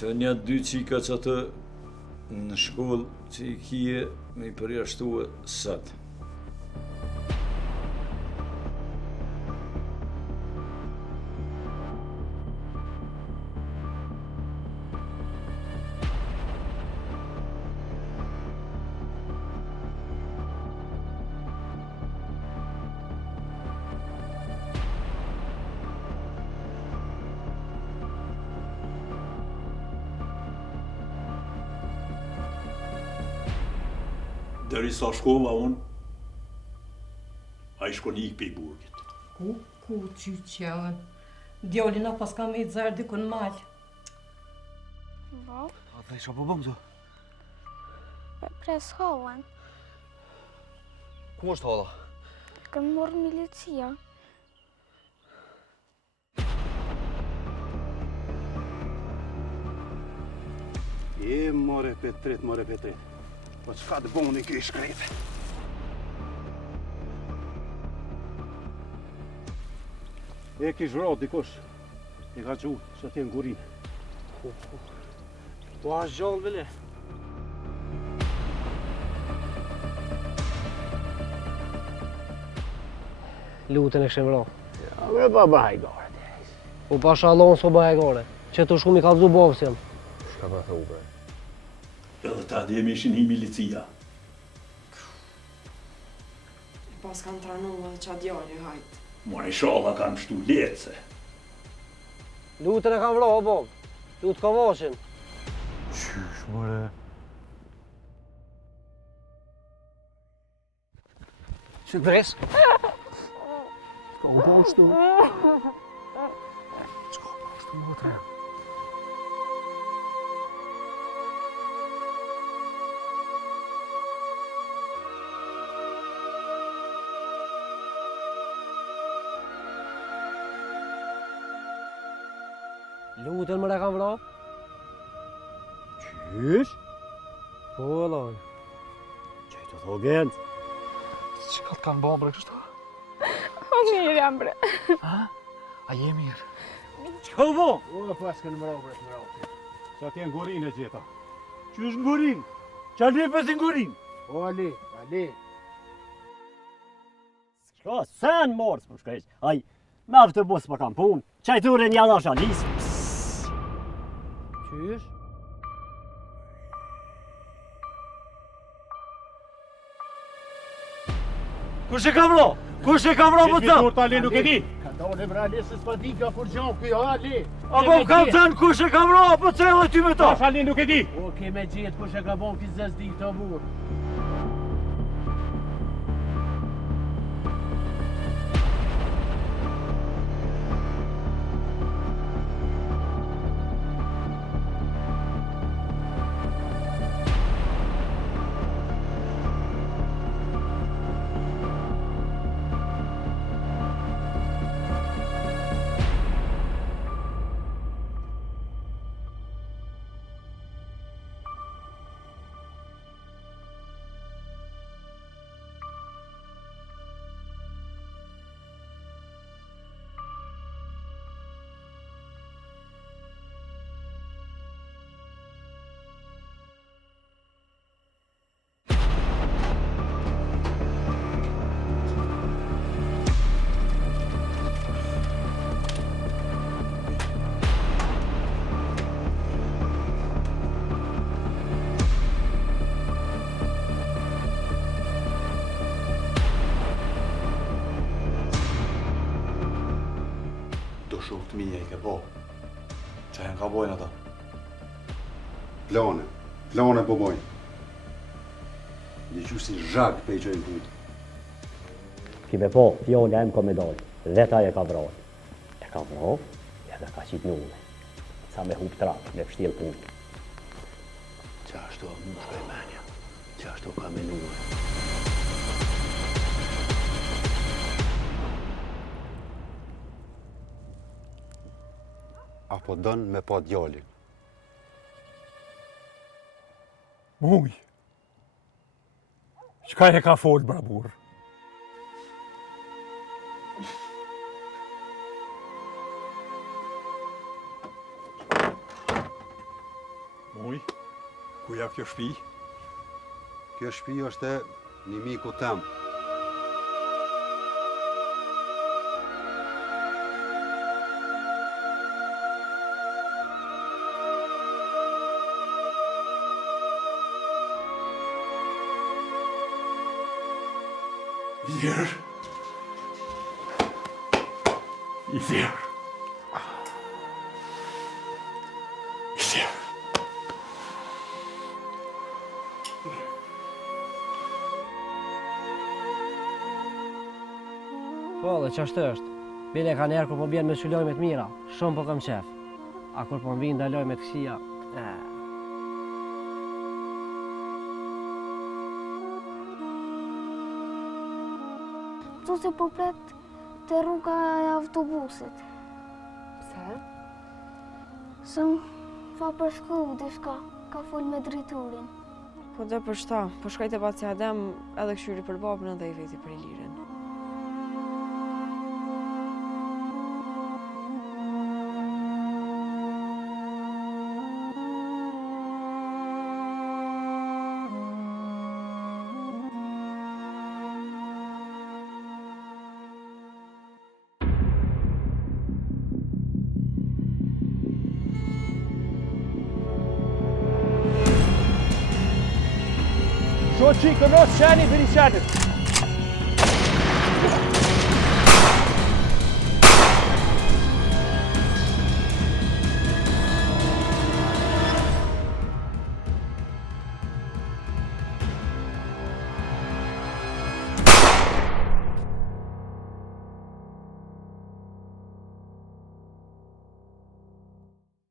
Të një dy qika që atë në shkollë që i kije me i përjashtua sot. Deri sa shkova unë, a i shko një pe i burgit. Ku qyqja unë? Djallina pas kam e zërë dikun malë. Po, A dhe isha po bëm të? pres hauen. Ku është hala? Kanë morë milicia. More Petrit. Po çka të bëni ky shkret? E kish vrot dikush. E ka qu, sa t'jen gurin. Po ashtë gjallë vele. Lutën e kështë vro. Ja, me pa bahajgare. U pasha allon s'o bahajgare. Që të shumë i ka vzu bovësjem. Shka pa thë ube? Edhe ta dhe me ishin një milicia. Pas kanë tranua dhe qa djali hajt. More shalla kanë shtu lece. Lutën e ka vro, o bom. Lutë ka vashin. Qysh, more. Që dres? Ka u po shtu? Qka po shtu, motre? Lutën më e ka vro? Qysh? Po, loj. Qaj të thogen? Qka t'kanë bom bre kështu? O mirë jam bre. Ha? A je mirë? Qka u bo? O, pas kënë mrau. Sa t'jen gurin e gjeta. Qysh në gurin? Qa lipës në gurin? O, Ali. Shko, sen morës për shkrejsh. Aj, me autobus për kam pun. Qajturin janë asha lisë. Qysh? Kush e ka vro? Po të? Ali nuk e di. Ka dole vra lesës pa di ka kur gjon kuj, Ali. Apo kam thënë kush e ka vro, apo të edhe ty me ta? Ali nuk e di. O, ke me gjithë kush e ka bon ki zës di këto burë. Shumë të mija i ke po. Qa janë ka bojnë ata? Plane po bojnë. Një që si zhag pe i qojnë putë. Kime po, fjole e më ka me dalë. Dhe ta e ka vrojë. E ka vrojë, edhe ka qitë nume. Sa me hup trak, me pështil punë. Qa ashtu më shkoj menja. Qa ashtu ka me nume. Apo dënë me pa djallin? Muj. Qka e ka folë, brabur? Muj, ku ja kjo shtëpi? Kjo shtëpi është e një miku tem. Ilir. Ilir. Ilir. Po, dhe qashtë është. Bile ka njerë kur po bjen me qylojme të mira, shumë po kam qef. A kur po mbi ndaloj me të kësia, Tu se po pret të rruga e autobusit. Pse? Se më fa përshkru diçka, ka fol me drejturin. Po dhe për shta, po shkajt e baci Adem edhe këshyri për babën edhe i veti për Ilirin. Shoqi, kënos qeni për i qenit.